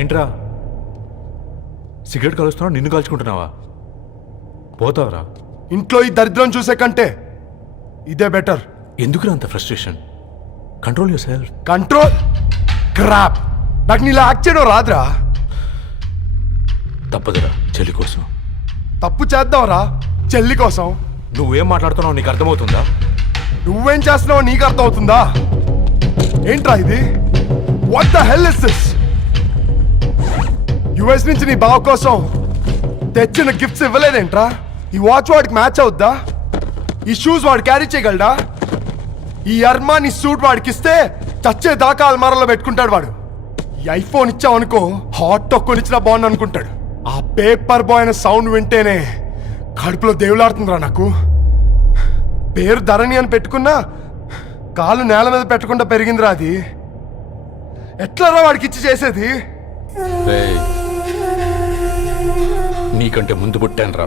ఏంట్రా సిగరెట్ కాలుస్తున్నావు, నిన్ను కాల్చుకుంటున్నావా? పోతావరా? ఇంట్లో ఈ దరిద్రం చూసే కంటే ఇదే బెటర్. ఎందుకురా అంత frustration? Control your self. Control crap. నాకు నీలా యాక్ట్ చేయడం రాదురా. తప్పదురా, చెల్లి కోసం. తప్పు చేద్దాంరా చెల్లి కోసం. నువ్వేం మాట్లాడుతున్నావు నీకు అర్థమవుతుందా? నువ్వేం చేస్తున్నావో నీకు అర్థం అవుతుందా? ఏంట్రా ఇది? What the hell is this? US నుంచి నీ బావ కోసం తెచ్చిన గిఫ్ట్స్ ఇవ్వలేదేంట్రా? ఈ వాచ్ వాడికి మ్యాచ్ అవుద్దా? ఈ షూస్ వాడు క్యారీ చేయగలడా? ఈ అర్మానీ సూట్ వాడికి ఇస్తే చచ్చే దాకా అల్మారాలో పెట్టుకుంటాడు వాడు. ఈ ఐఫోన్ ఇచ్చావనుకో హాట్ టొక్కని ఇచ్చినా బాగుంది అనుకుంటాడు. ఆ పేపర్ బాయ్ అనే సౌండ్ వింటేనే కడుపులో దేవులాడుతుందిరా నాకు. పేరు ధరణి అని పెట్టుకున్నా కాలు నేల మీద పెట్టకుండా పెరిగిందిరా అది. ఎట్లరా వాడికి ఇచ్చి చేసేది? నీకంటే ముందు పుట్టాను రా.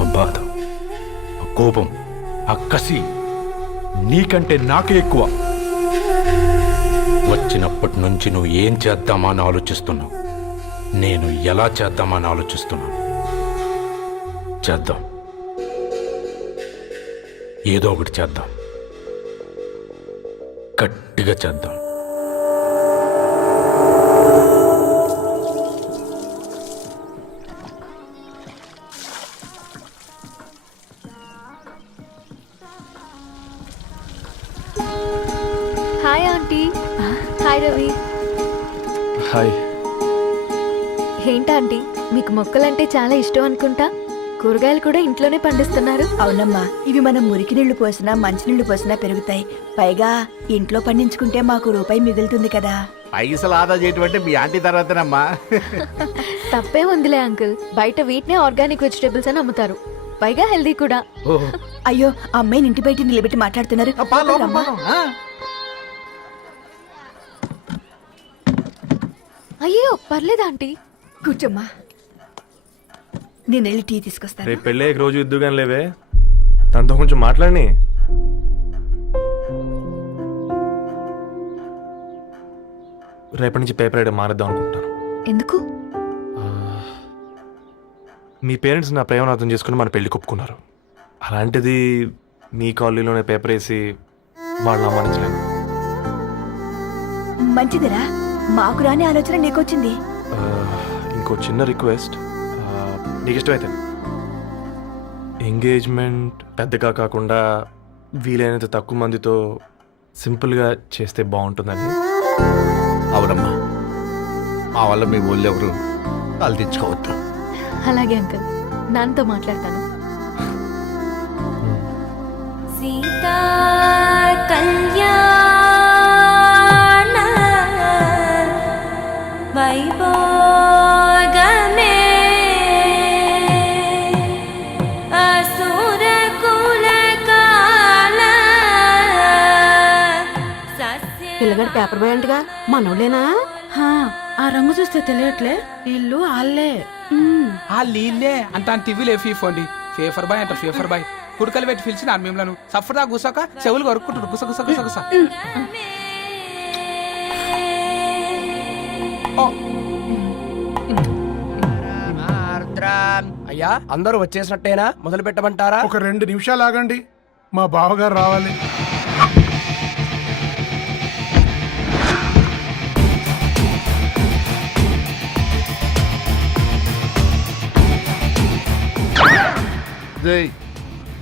ఆ బాధ, ఆ కోపం, ఆ కసి నీకంటే నాకే ఎక్కువ. వచ్చినప్పటి నుంచి నువ్వు ఏం చేద్దామా అని ఆలోచిస్తున్నావు, నేను ఎలా చేద్దామా అని ఆలోచిస్తున్నాను. చేద్దాం, ఏదో ఒకటి చేద్దాం, గట్టిగా చేద్దాం. Hi aunty. Hi Ravi. Hi. ఏంటంటీ మీకు మొక్కలంటే చాలా ఇష్టం అనుకుంటా. కూరగాయలు కూడా ఇంట్లోనే పండిస్తున్నారు. అవునమ్మా, ఇవి మనం మురికి నీళ్లు పోసినా మంచినీళ్లు పోసినా పెరుగుతాయి. పైగా ఇంట్లో పండించుకుంటే మాకు రూపాయి మిగులుతుంది కదా. పైసలు ఆదా చేయటం మీ ఆంటీ తర్వాతనమ్మా. తప్పే ఉందిలే అంకుల్, బయట వీటినే ఆర్గానిక్ వెజిటేబుల్స్ అని అమ్ముతారు, పైగా హెల్దీ కూడా. అయ్యో, అమ్మాయిని ఇంటి బయట నిలబెట్టి మాట్లాడుతున్నారు. అయ్యో పర్లేదు ఆంటీ, కూర్చోమ్మా, నేను వెళ్ళి టీ తీసుకొస్తాను. రేపు పెళ్ళి రోజు ఇద్దుగాని లేవే, తనతో కొంచెం మాట్లాడి. రేపటి నుంచి పేపర్ రైడ్ మారేద్దాం అనుకుంటాను. ఎందుకు? మీ పేరెంట్స్ నా ప్రేమను అర్థం చేసుకుని మన పెళ్లి ఒప్పుకున్నారు. అలాంటిది మీ కాలనీలోనే పేపర్ వేసి వాళ్ళని అవమానించలేను. మంచిదిరా, మాకు రాని ఆలోచన నీకొచ్చింది. ఇంకో చిన్న రిక్వెస్ట్, నీకు ఇష్టమైతే ఎంగేజ్మెంట్ పెద్దగా కాకుండా వీలైనంత తక్కువ మందితో సింపుల్గా చేస్తే బాగుంటుందని. అవునమ్మా, మా వల్ల మీ ఊళ్ళో ఎవరు కాలు తెచ్చుకోవద్దు. అలాగే అంకుల్, నాన్నతో మాట్లాడతాను. సీతా కళ్యాణ వైభోగమే అసుర కుల కాల. పిల్లగాడు పేపర్ బాయ్ అంటగా మనోళ్ళేనా? ఆ రంగు చూస్తే తెలియట్లే, ఇల్లు ఆళ్ళే. ఆ లీల్లే అంత టీవీలో ఫీఫోండి. ఫేఫర్ బాయ్ అంట, ఫేఫర్ బాయ్. కుడుకలు పెట్టి పిలిచిన మిమ్మల్ని సఫర్దా గుసక చెవులు కొరుక్కుంటారు. గుస గుస గుస గుస. అయ్యా, అందరూ వచ్చేసినట్టేనా? మొదలు పెట్టమంటారా? ఒక 2 నిమిషాలు ఆగండి, మా బావగారు రావాలి.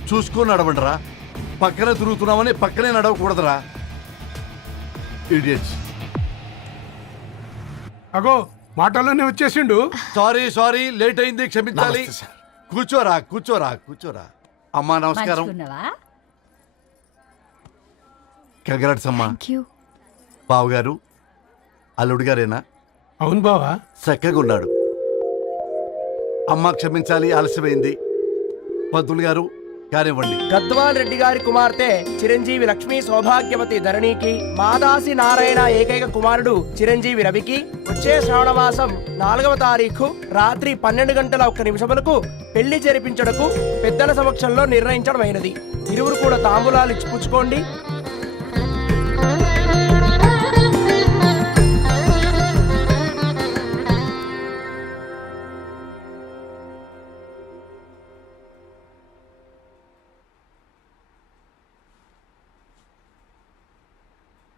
చూసుకొని నడవండిరా. పక్కనే తిరుగుతున్నామని పక్కనే నడవకూడదురా. ఇడియట్స్. అగో మాటల్లోనే వచ్చేసిండు. సారీ లేట్ అయింది, క్షమించాలి. కూర్చోరా కూర్చోరా కూర్చోరా. అమ్మా నమస్కారం. కంగ్రాట్స్ అమ్మా. బావగారు అల్లుడు గారేనా? అవును బావా. చక్కగా ఉన్నాడు. అమ్మ క్షమించాలి, ఆలస్యమైంది. పంతులు గారు కానివ్వండి. గద్వాల్ రెడ్డి గారి కుమార్తె చిరంజీవి లక్ష్మీ సౌభాగ్యవతి ధరణికి, మాదాసి నారాయణ ఏకైక కుమారుడు చిరంజీవి రవికి వచ్చే శ్రావణమాసం 4వ తారీఖు రాత్రి 12:01 పెళ్లి జరిపించడకు పెద్దల సమక్షంలో నిర్ణయించడమైనది. ఇరువురు కూడా తాంబూలాలు ఇచ్చి పుచ్చుకోండి.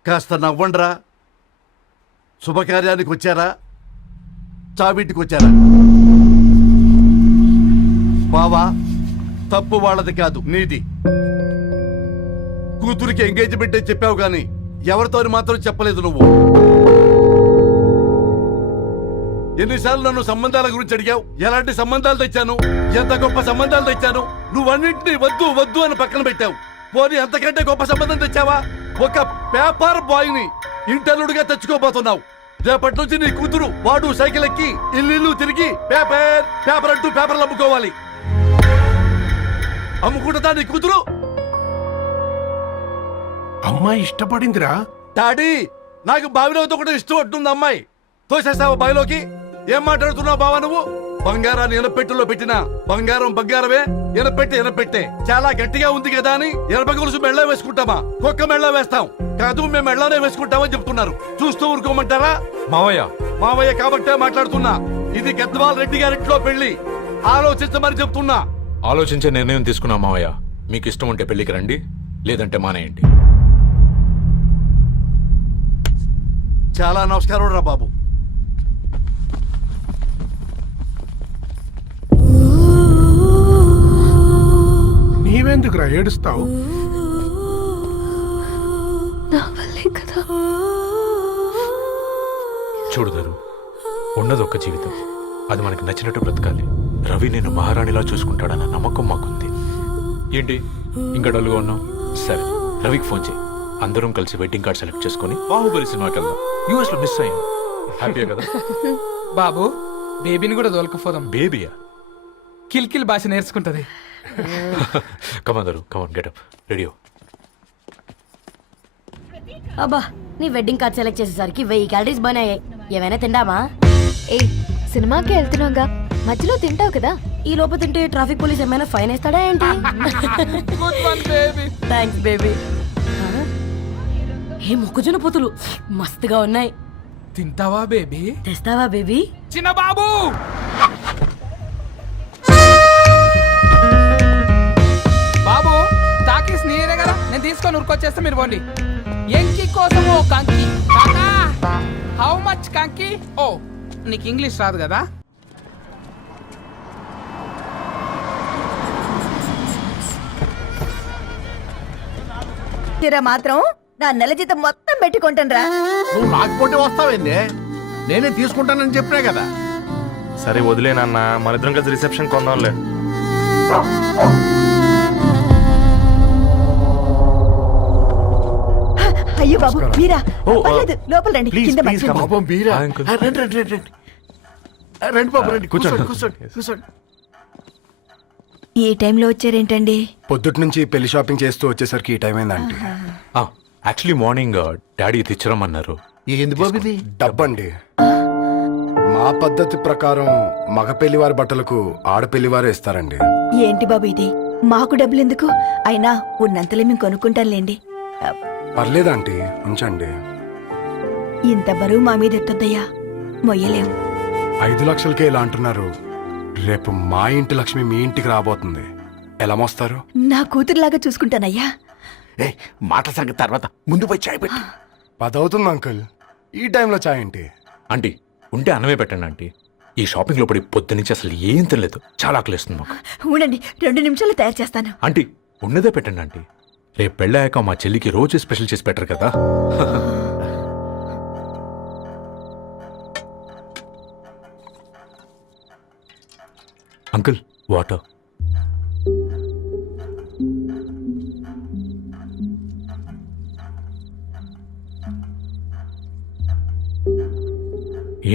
కాస్త నవ్వండ్రా. శుభకార్యానికి వచ్చారా, చావింటికి వచ్చారా? బావా, తప్పు వాళ్ళది కాదు, నీది. కూతురికి ఎంగేజ్మెంట్ అని చెప్పావు గాని ఎవరితో మాత్రం చెప్పలేదు నువ్వు. ఎన్నిసార్లు నన్ను సంబంధాల గురించి అడిగావు? ఎలాంటి సంబంధాలు తెచ్చాను, ఎంత గొప్ప సంబంధాలు తెచ్చాను. నువ్వన్నింటినీ వద్దు వద్దు అని పక్కన పెట్టావు. పోనీ అంతకంటే గొప్ప సంబంధం తెచ్చావా? ఒక పేపర్ బాయ్ ని ఇంటర్లుడిగా తెచ్చుకోబోతున్నావు. రేపటి నుంచి నీ కూతురు వాడు సైకిల్ ఎక్కి ఇల్లు తిరిగి పేపర్ పేపర్ అంటూ పేపర్లు అమ్ముకోవాలి. అమ్ముకుంటుందా నీ కూతురు? అమ్మాయి ఇష్టపడిందిరా. డాడీ, నాకు బావిలో కూడా ఇష్టం అంటుంది అమ్మాయి. తోసేస్తావా బావిలోకి? ఏం మాట్లాడుతున్నావు బావా నువ్వు? బంగారాన్ని ఎనపెట్టులో పెట్టినా బంగారం బంగారమే, ఎనపెట్టే చాలా గట్టిగా ఉంది కదా అని ఎనప గొలుసు మెళ్ళ వేసుకుంటామా? కుక్క మెళ్ళ వేస్తాం కాదు, మేము మెళ్ళనే వేసుకుంటామని చెప్తున్నారు. చూస్తూ ఊరుకోమంటారా? మావయ్య కాబట్టే మాట్లాడుతున్నా. ఇది గద్వాల్ రెడ్డి గారింట్లో పెళ్లి. ఆలోచించమని చెప్తున్నా. ఆలోచించే నిర్ణయం తీసుకున్నా మావయ్య. మీకు ఇష్టం ఉంటే పెళ్లికి రండి, లేదంటే మానేయండి. చాలా నమస్కారం రా బాబు. నీవెందుకురా ఏడుస్తావు? నా వల్లే కదా. చూడదారు, ఉన్నది ఒక్క జీవితం. అది మనకి నచ్చినట్టు బ్రతకాలి. రవి నేను మహారాణిలా చూసుకుంటాడన్న నమ్మకం మాకుంది. ఏంటి ఇంకా డల్గా ఉన్నావు? సరే, రవికి ఫోన్ చేయి. అందరం కలిసి వెడ్డింగ్ కార్డ్ సెలెక్ట్ చేసుకుని బాహుబలి సినిమాకి వెళ్దాం. యూఎస్ లో మిస్ అయ్యాం. హ్యాపీయే కదా? బాబు, బేబీని కూడా దొరకపోదాం. బేబీయా? కిల్కిల్ భాష నేర్చుకుంటది. కమాందరు, కమాన్ గెటప్ రెడీ. అబ్బా, నీ వెడ్డింగ్ కార్డ్ సెలెక్ట్ చేసేసరికి 1000 క్యాలరీస్ బర్న్ అయ్యాయి. ఏమైనా తిండామా? ఏ సినిమాకి వెళ్తున్నాగా, మధ్యలో తింటావు కదా. ఈ లోపు తింటే ట్రాఫిక్ పోలీస్ ఏమైనా ఫైన్ వేస్తాడా ఏంటి? Thanks baby. ఏ మొక్కజొన్న పొతులు మస్తుగా ఉన్నాయి. తింటావా బేబీ? తెస్తావా బేబీ? చిన్న బాబు, బాబు తాకీస్ నీరే కదా, నేను తీసుకొని ఉరికొచ్చేస్తే మీరు పోండి. ఎంకి కోసం ఓ కంకి. హౌ మచ్ కంకి? ఓ, నీకు ఇంగ్లీష్ రాదు కదా. మాత్రం నా నెల జీతం మొత్తం పెట్టుకుంటాను. నువ్వు రాకపోతే వస్తావేందే? నేనే తీసుకుంటానని చెప్పినా కదా. సరే వదిలేనన్నా, మన ఇద్దరం కలిసి రిసెప్షన్ కొందాంలే. అయ్యో బాబు, మీరా? ఓ, పర్లేదు, లోపల రండి. ప్లీజ్, కింద ప్లీజ్, మంచం. పాపం బీరా. Hi uncle. రండి రండి రండి రండి. రండి బాబు రండి. కూర్చోండి. కూర్చోండి కూర్చోండి. ఈ టైంలో వచ్చారేంటండి? పొద్దుటి నుంచి పెళ్లి షాపింగ్ చేస్తూ వచ్చేసరికి ఈ టైం అయిందండి. యాక్చువల్లీ మార్నింగ్ డాడీ తెచ్చరమన్నారు. ఏంది బాబు ఇది? డబ్బండి. మా పద్ధతి ప్రకారం మగ పెళ్లివారి బట్టలకు ఆడపెళ్లివారు ఇస్తారండి. ఏంటి బాబు ఇది? మాకు డబ్బులు ఎందుకు? అయినా ఉన్నంతలే మేము కొనుక్కుంటాంలేండి. పర్లేదంటీ, ఉంచండి. ఇంత బరువు మా మీద ఎత్తొద్దయ్యా, మొయ్యలేం. 5 లక్షలకే ఇలా అంటున్నారు. రేపు మా ఇంటి లక్ష్మి మీ ఇంటికి రాబోతుంది. ఎలా మోస్తారు? నా కూతురులాగా చూసుకుంటానయ్యా. మాట సంగతి తర్వాత, ముందు పోయి చాయ్ పెట్టి. 10 అవుతుంది అంకుల్. ఈ టైంలో చాయ్ ఏంటి? ఆంటీ ఉంటే అన్నమే పెట్టండి ఆంటీ. ఈ షాపింగ్ లో పడి పొద్దు నుంచి అసలు ఏం తినలేదు. చాలా ఆకలిస్తుంది మాకు. ఉండండి, 2 నిమిషాలు తయారు చేస్తాను. ఆంటీ ఉన్నదే పెట్టండి ఆంటీ. రేపు పెళ్ళాక మా చెల్లికి రోజు స్పెషల్ చేసి పెట్టరు కదా. Uncle, water.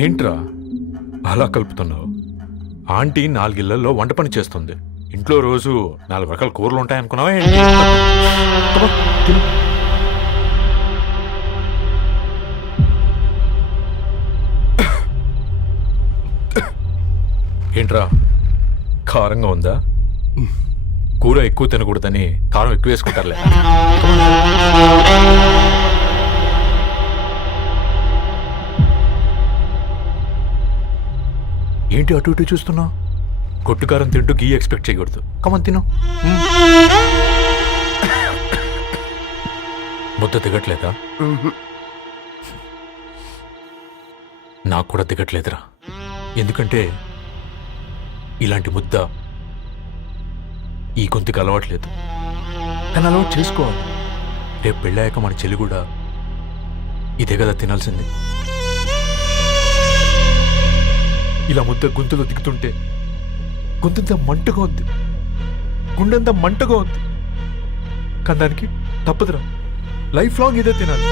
ఏంట్రా అలా కలుపుతున్నావు? ఆంటీ 4 ఇళ్లలో వంట పని చేస్తుంది. ఇంట్లో రోజు 4 రకాల కూరలు ఉంటాయనుకున్నావా ఏంటి? తిను. ఏంట్రా కారంగా ఉందా? కూర ఎక్కువ తినకూడదని కారం ఎక్కువ వేసుకుంటారులే. ఏంటి అటు ఇటు చూస్తున్నావు? కొట్టుకారం తింటూ గీ ఎక్స్పెక్ట్ చేయకూడదు. కమన్ తిను. ముద్ద దిగట్లేదా? నాకు కూడా దిగట్లేదురా. ఎందుకంటే ఇలాంటి ముద్ద ఈ గొంతుకి అలవాట్లేదు. కానీ అలవాటు చేసుకోవాలి. రేపు పెళ్ళాక మన చెల్లి కూడా ఇదే కదా తినాల్సింది. ఇలా ముద్ద గొంతులో దిగుతుంటే గొంతంతా మంటగా ఉంది, గుండెంతా మంటగా ఉంది. కానీ దానికి తప్పదురా, లైఫ్ లాంగ్ ఇదే తినాలి.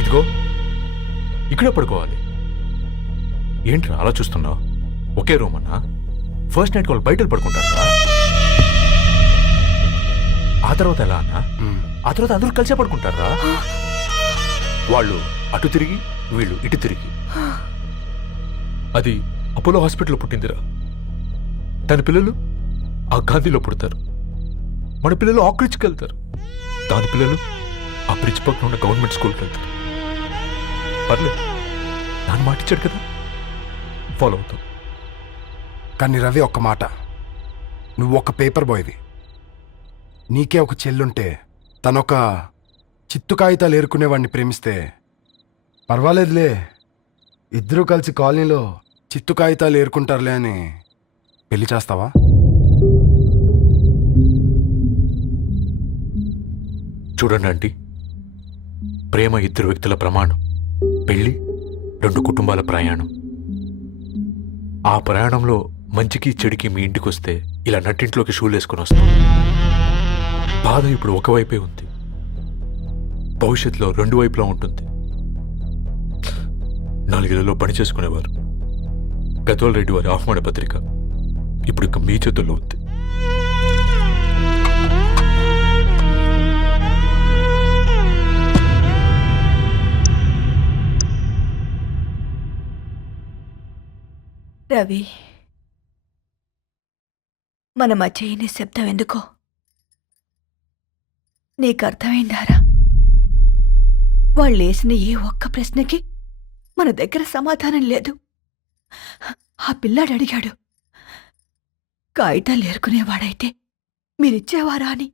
ఇదిగో ఇక్కడే పడుకోవాలి. ఏంట్రా అలా చూస్తున్నావు? ఒకే రూమ్ అన్నా? ఫస్ట్ నైట్ వాళ్ళు బయట పడుకుంటారా? ఆ తర్వాత ఎలా అన్నా? ఆ తర్వాత అందరూ కలిసే పడుకుంటారా? వాళ్ళు అటు తిరిగి వీళ్ళు ఇటు తిరిగి. అది అపోలో హాస్పిటల్లో పుట్టిందిరా. దాని పిల్లలు ఆ గాంధీలో పుడతారు. మన పిల్లలు ఆక్రిచ్కి వెళ్తారు. దాని పిల్లలు ఆ బ్రిడ్జ్ పక్కన ఉన్న గవర్నమెంట్ స్కూల్కి వెళ్తారు. పర్లేదు, నాన్న మాట ఇచ్చాడు కదా, ఫాలో అవుతాం. కానీ రవి, ఒక్క మాట, నువ్వు ఒక పేపర్ బాయ్వి. నీకే ఒక చెల్లుంటే తనొక చిత్తు కాగితాలు ఏరుకునేవాడిని ప్రేమిస్తే పర్వాలేదులే, ఇద్దరూ కలిసి కాలనీలో చిత్తు కాగితాలు ఏరుకుంటారులే అని పెళ్లి చేస్తావా? చూడండి ఆంటీ, ప్రేమ ఇద్దరు వ్యక్తుల ప్రమాణం, పెళ్లి రెండు కుటుంబాల ప్రయాణం. ఆ ప్రయాణంలో మంచికి చెడుకి మీ ఇంటికి వస్తే ఇలా నట్టింట్లోకి షూలు వేసుకొని వస్తాం. బాధ ఇప్పుడు ఒకవైపే ఉంది, భవిష్యత్తులో రెండు వైపులా ఉంటుంది. 4 ఏళ్లలో పని చేసుకునేవారు గద్వాల్ రెడ్డి వారి ఆహ్వాన పత్రిక ఇప్పుడు ఇక మీ చేతుల్లో ఉంది. రవి, మన మధ్య ఈ నిశ్శబ్దం ఎందుకో నీకు అర్థమైందారా? వాళ్ళు వేసిన ఏ ఒక్క ప్రశ్నకి మన దగ్గర సమాధానం లేదు. ఆ పిల్లాడు అడిగాడు, కాగితాలు ఏరుకునేవాడైతే మీరిచ్చేవారా అని.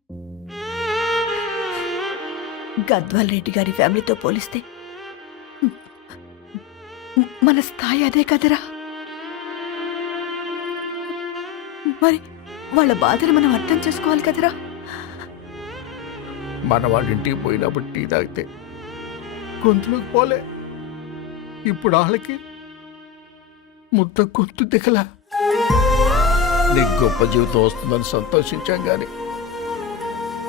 గద్వాల్ రెడ్డి గారి ఫ్యామిలీతో పోలిస్తే మన స్థాయి అదే కదరా. మరి వాళ్ళ బాధను మనం అర్థం చేసుకోవాలి కదరా. మన వాళ్ళ ఇంటికి పోయినప్పుడు టీ తాగితే గొంతులోకి పోలే, ఇప్పుడు వాళ్ళకి ముద్ద గొంతు దిగలా. నీకు గొప్ప జీవితం వస్తుందని సంతోషించాం గాని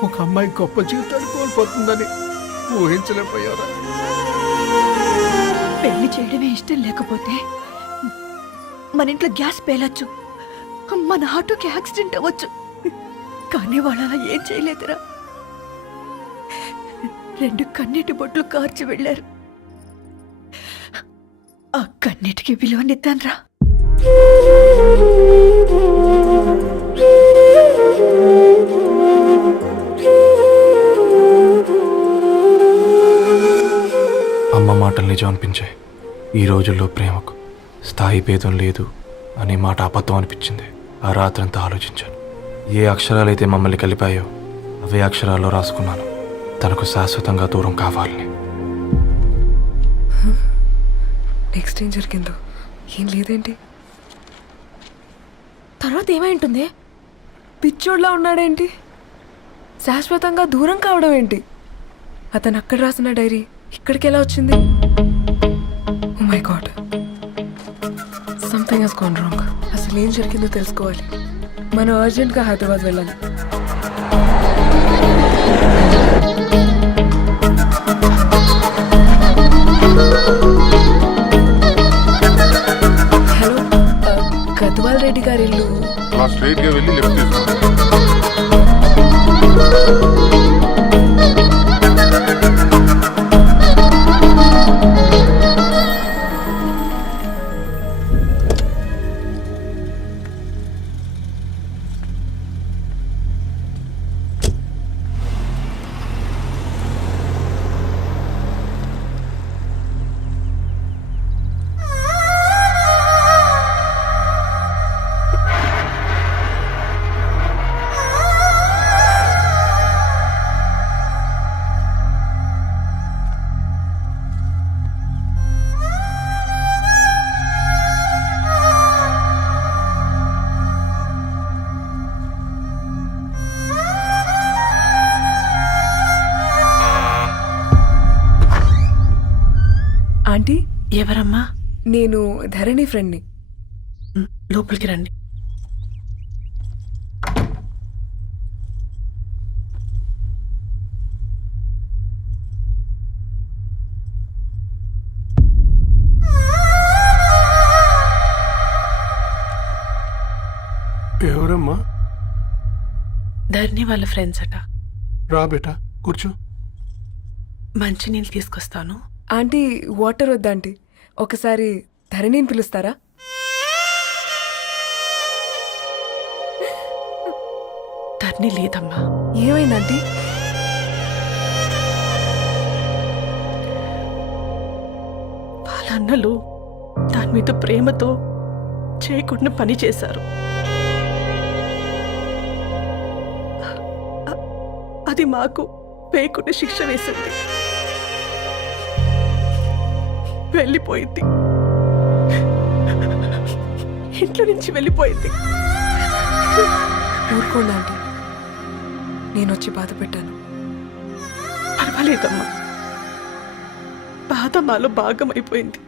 ఒక అమ్మాయి గొప్ప జీవితాన్ని కోల్పోతుందని ఊహించలేకపోయారా? పెళ్లి చేయడమే ఇష్టం లేకపోతే మన ఇంట్లో గ్యాస్ పేలొచ్చు, మన ఆటోకి యాక్సిడెంట్ అవ్వచ్చు. కానీ వాళ్ళు అలా ఏం చేయలేదురా. 2 కన్నీటి బొట్లు కార్చి వెళ్ళారు. ఆ కన్నీటికి విలువనిద్దాన్రా. అమ్మ మాటలు నిజం అనిపించాయి. ఈ రోజుల్లో ప్రేమకు స్థాయి భేదం లేదు అనే మాట అబద్ధం అనిపించింది. ఆ రాత్రంతా ఆలోచించాను. ఏ అక్షరాలైతే మమ్మల్ని కలిపాయో అవే అక్షరాల్లో రాసుకున్నాను, తనకు శాశ్వతంగా దూరం కావాలని. నెక్స్ట్ ఏం జరిగిందో ఏం లేదేంటి? తర్వాత ఏమై ఉంటుంది? పిచ్చోడ్లా ఉన్నాడేంటి? శాశ్వతంగా దూరం కావడం ఏంటి? అతను అక్కడ రాసిన డైరీ ఇక్కడికి ఎలా వచ్చింది? Oh my god, something has gone wrong. అసలు ఏం జరిగిందో తెలుసుకోవాలి. మనం అర్జెంట్గా హైదరాబాద్ వెళ్ళాలి. హలో, గద్వాల్ రెడ్డి గారి ఇల్లు. స్ట్రైట్గా వెళ్ళి లెఫ్ట్ తీసుకోండి. నేను ధరణి ఫ్రెండ్ని. లోపలికి రండి. ఎవరమ్మా? ధరణి వాళ్ళ ఫ్రెండ్స్ అట. రా బేటా, కూర్చో. మంచినీళ్ళు తీసుకొస్తాను. ఆంటీ వాటర్ వద్దాంటీ, ఒకసారి ధరణిని పిలుస్తారా? ధరణి లేదమ్మా. ఏమైందంటీ? వాళ్ళ అన్నలు దాని మీద ప్రేమతో చేయకుండా పని చేశారు. అది మాకు పేయకుండా శిక్ష వేసింది. వెళ్ళిపోయింది, ఇంట్లో నుంచి వెళ్ళిపోయింది. ఊరుకోండి ఆంటీ, నేను వచ్చి బాధ పెట్టాను. పర్వాలేదమ్మా, బాధ మాలో భాగం అయిపోయింది.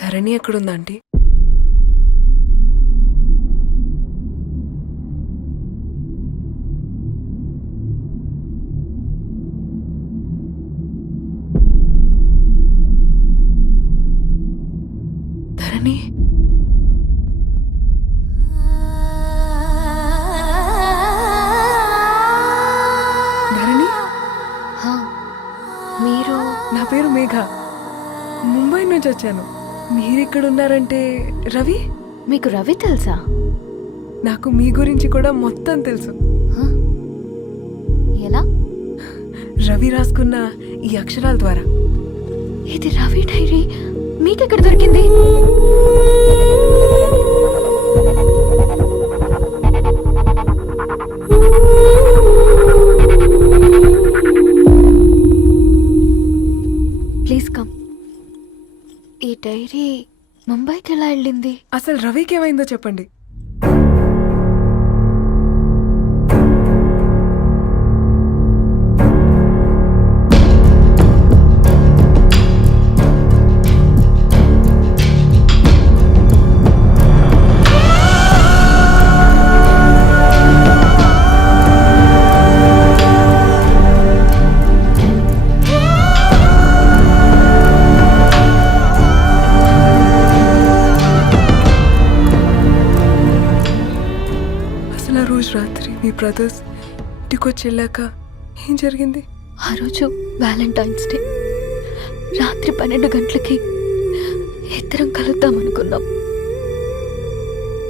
ధరణి ఎక్కడుందా ఆంటీ? ధరణి ధరణి, హా, మీరు? నా పేరు మేఘ, ముంబై నుంచి వచ్చాను. మీరిక్కడ ఉన్నారంటే రవి? మీకు రవి తెలుసా? నాకు మీ గురించి కూడా మొత్తం తెలుసు. హ? ఎలా? రవి రాసుకున్న ఈ అక్షరాల ద్వారా. ఇది రవి డైరీ మీకెక్కడ దొరికింది? Please come. ఈ డైరీ ముంబైకి ఎలా వెళ్ళింది? అసలు రవికి ఏమైందో చెప్పండి. అసలు ఆ రోజు రాత్రి మీ బ్రదర్స్ ఇంటికొచ్చి వెళ్ళాక ఏం జరిగింది? ఆ రోజు వ్యాలంటైన్స్ డే రాత్రి 12 గంటలకి ఇద్దరం కలుద్దామనుకున్నాం,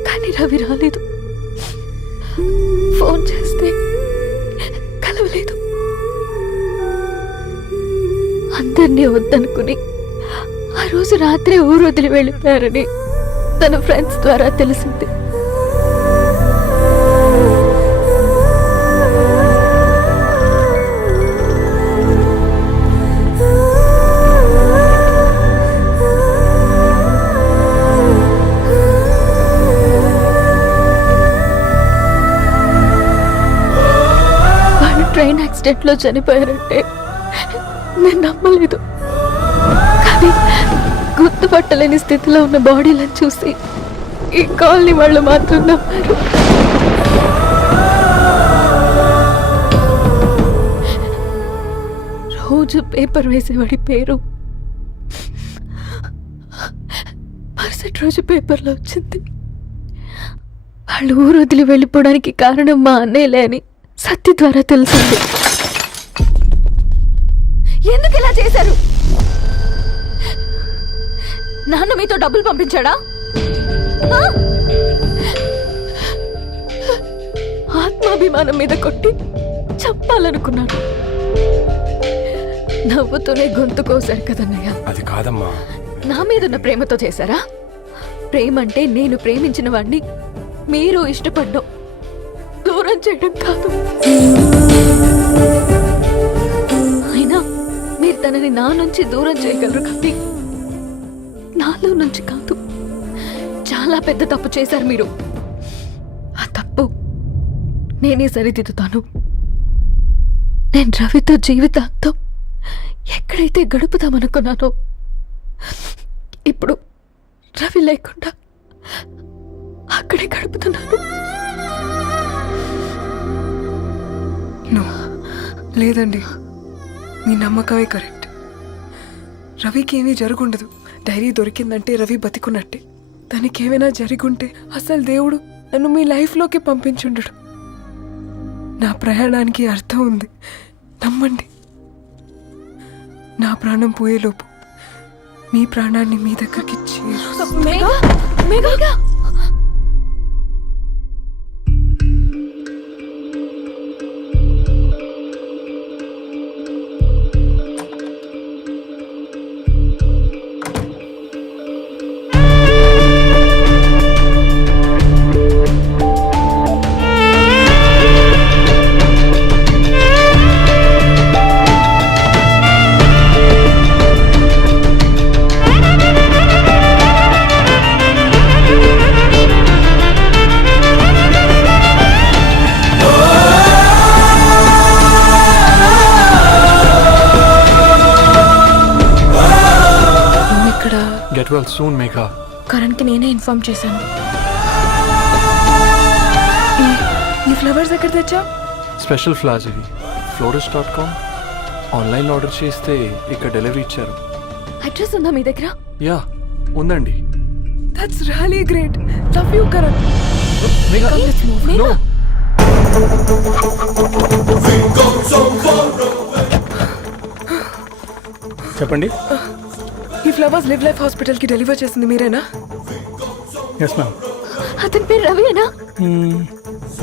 కానీ రవి రాలేదు. ఫోన్ చేస్తే కలవలేదు. అందరినీ వద్దనుకుని ఆ రోజు రాత్రి ఊరు వదిలి వెళ్ళిపోయారని తన ఫ్రెండ్స్ ద్వారా తెలిసింది. ట్రైన్ యాక్సిడెంట్లో చనిపోయారంటే నేను నమ్మలేదు, కానీ గుర్తుపట్టలేని స్థితిలో ఉన్న బాడీలను చూసి ఈ కాలనీ వాళ్ళు మాత్రం నమ్మారు. రోజు పేపర్ వేసేవాడి పేరు మరుసటి రోజు పేపర్లో వచ్చింది. వాళ్ళు ఊరు వదిలి వెళ్ళిపోవడానికి కారణం మా అన్నయ్యలే అని సత్య ద్వారా తెలిసింది. ఎందుకు ఇలా చేశారు? నాన్న మీతో డబ్బులు పంపించాడా? ఆ? ఆత్మాభిమానం మీద కొట్టి చంపాలనుకున్నాడు. నవ్వుతూనే గొంతు కోసారు కదన్నయ్య. అది కాదమ్మా. నా మీదున్న ప్రేమతో చేశారా? ప్రేమంటే నేను ప్రేమించిన వాడిని మీరు ఇష్టపడ్డం, దూరం చేయడం కాదు. అయినా మీరు తనని నా నుంచి దూరం చేయగలరు కానీ నాలో నుంచి కాదు. చాలా పెద్ద తప్పు చేశారు మీరు. ఆ తప్పు నేనే సరిదిద్దుతాను. నేను రవితో జీవితాంతం ఎక్కడైతే గడుపుదామనుకున్నానో ఇప్పుడు రవి లేకుండా అక్కడే గడుపుతున్నాను. నో, లేదండి, మీ నమ్మకమే కరెక్ట్. రవికి ఏమీ జరుగుండదు. డైరీ దొరికిందంటే రవి బతికున్నట్టే. తనకి ఏమైనా జరుగుంటే అసలు దేవుడు నన్ను మీ లైఫ్లోకి పంపించుండడు. నా ప్రయాణానికి అర్థం ఉంది, నమ్మండి. నా ప్రాణం పోయేలోపు మీ ప్రాణాన్ని మీ దగ్గరికి Megha, Megha, get well soon Megha. కరణ్కి నేనే ఇన్ఫార్మ్ చేశాను. ఈ ఫ్లవర్స్ ఎక్కడ తెచ్చా? స్పెషల్ ఫ్లవర్స్ ఇవి. florist.com ఆన్లైన్ ఆర్డర్ చేస్తే ఇక్కడ డెలివరీ ఇచ్చారు. అడ్రస్ ఉందా మీ దగ్గర? యా, ఉందండి. That's really great. Love you Karan. Megha, no. చెప్పండి. ఈ ఫ్లవర్స్ లివ్ లైఫ్ హాస్పిటల్ కి డెలివర్ చేసింది మీరేనా? Yes ma'am. అతని పేరు రవియేనా?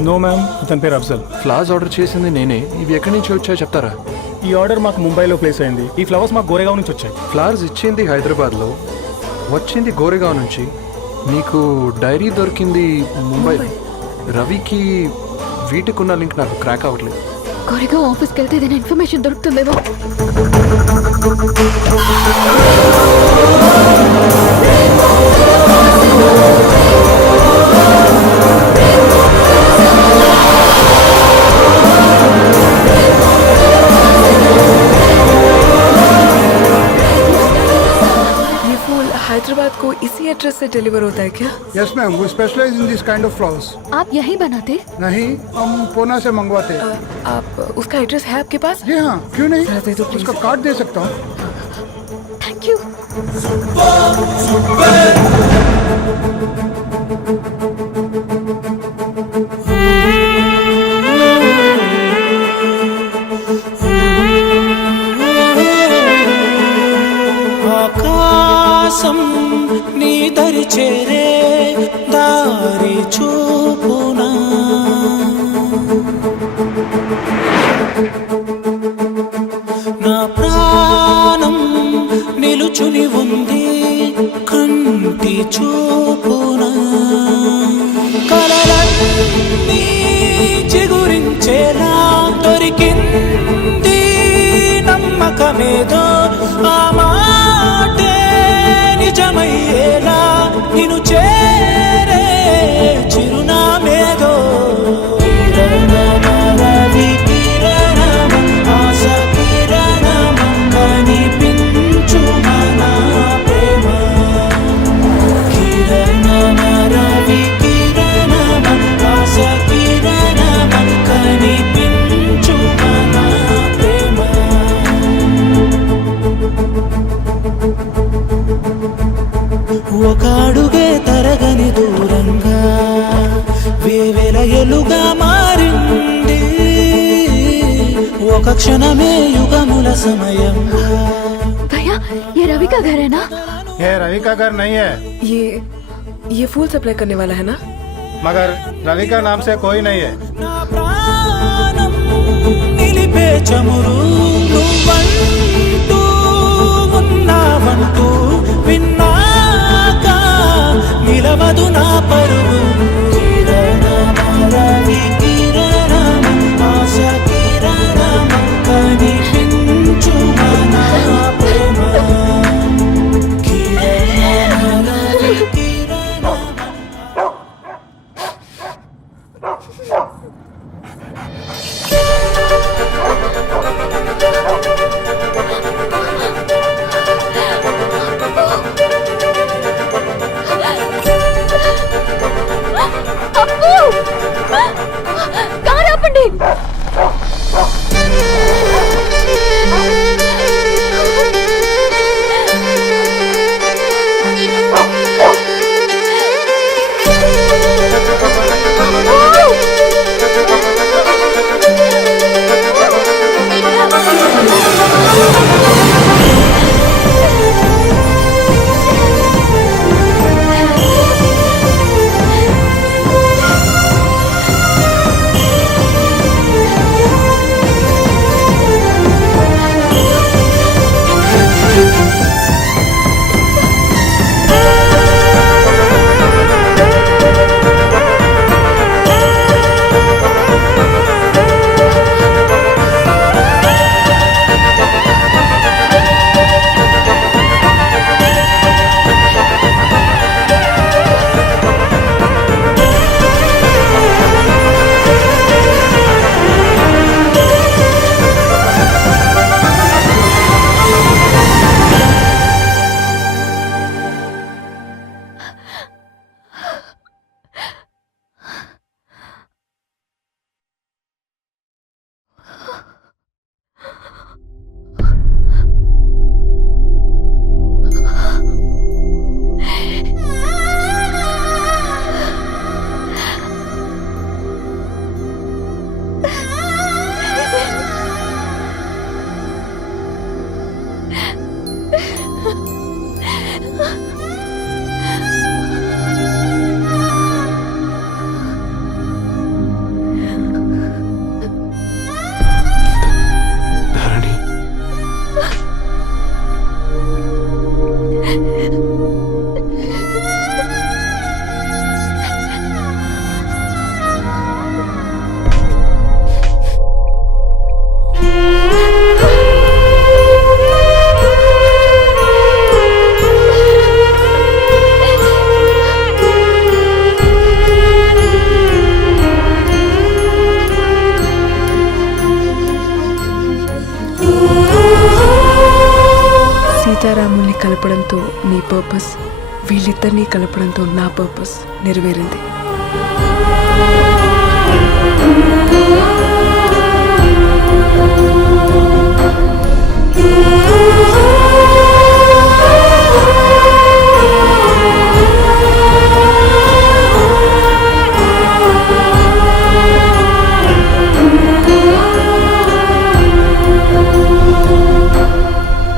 నో మ్యామ్, అతని పేరు అఫ్జల్. ఫ్లవర్స్ ఆర్డర్ చేసింది నేనే. ఇవి ఎక్కడి నుంచి వచ్చాయో చెప్తారా? ఈ ఆర్డర్ మాకు ముంబైలో ప్లేస్ అయింది. ఈ ఫ్లవర్స్ మాకు గోరేగావ్ నుంచి వచ్చాయి. ఫ్లవర్స్ ఇచ్చింది హైదరాబాద్లో, వచ్చింది గోరేగావ్ నుంచి. మీకు డైరీ దొరికింది ముంబై. రవికి వీటికున్న లింక్ నాకు క్రాక్ అవ్వట్లేదు. కోరిగావ్ ఆఫీస్కి వెళ్తే ఏదైనా ఇన్ఫర్మేషన్ దొరుకుతుందేమో. ये फूल हैदराबाद को इसी एड्रेस से डिलीवर होता है क्या? Yes ma'am, we specialise in this kind of flowers. आप यही बनाते? नहीं, हम पूना से मंगवाते हैं. आप उसका एड्रेस है आपके पास? जी हाँ, क्यों नहीं. जरा दे दो प्लीज. उसका कार्ड दे सकता हूँ. Thank you. ఆకాశం నీ దరి చేరే దారి చూపునా, నా ప్రాణం నిలుచుని ఉంది కంటి చూపునా, కలలన్నీ చిగురించేలా దొరికింది నమ్మకమేదో, ఆ మాటే నిజమయ్యేలా నిన్ను చేరే చిరునామేదో. రవి కిరణమ, ఆశ కిరణమ, కనిపించు మన ప్రేమ. కిరణమ, రవి కిరణమ, ఆశ కిరణమ, కనిపించు మన ప్రేమ. ఒక అడుగే తరగని దూరంగా వేవేల ఎలుగా మారింది, ఒక క్షణమే యుగముల సమయంగా. भैया, ये रवि का घर है ना? ये रवि का घर नहीं है, ये फूल सप्लाई करने वाला है ना? मगर रवि का नाम से कोई नहीं है. నా ప్రాణం నిలిపే చమురు నువ్వంటూ ఉన్నావంటూ విన్నాక నిలవదు నా పరువు. కిరణమ, రవి కిరణమ, ఆశ కిరణమ, కనిపించు మన ప్రేమ. కిరణమ, రవి కిరణమ. మమ్మల్ని కలపడంతో నీ పర్పస్, వీళ్ళిద్దరినీ కలపడంతో నా పర్పస్ నెరవేరింది.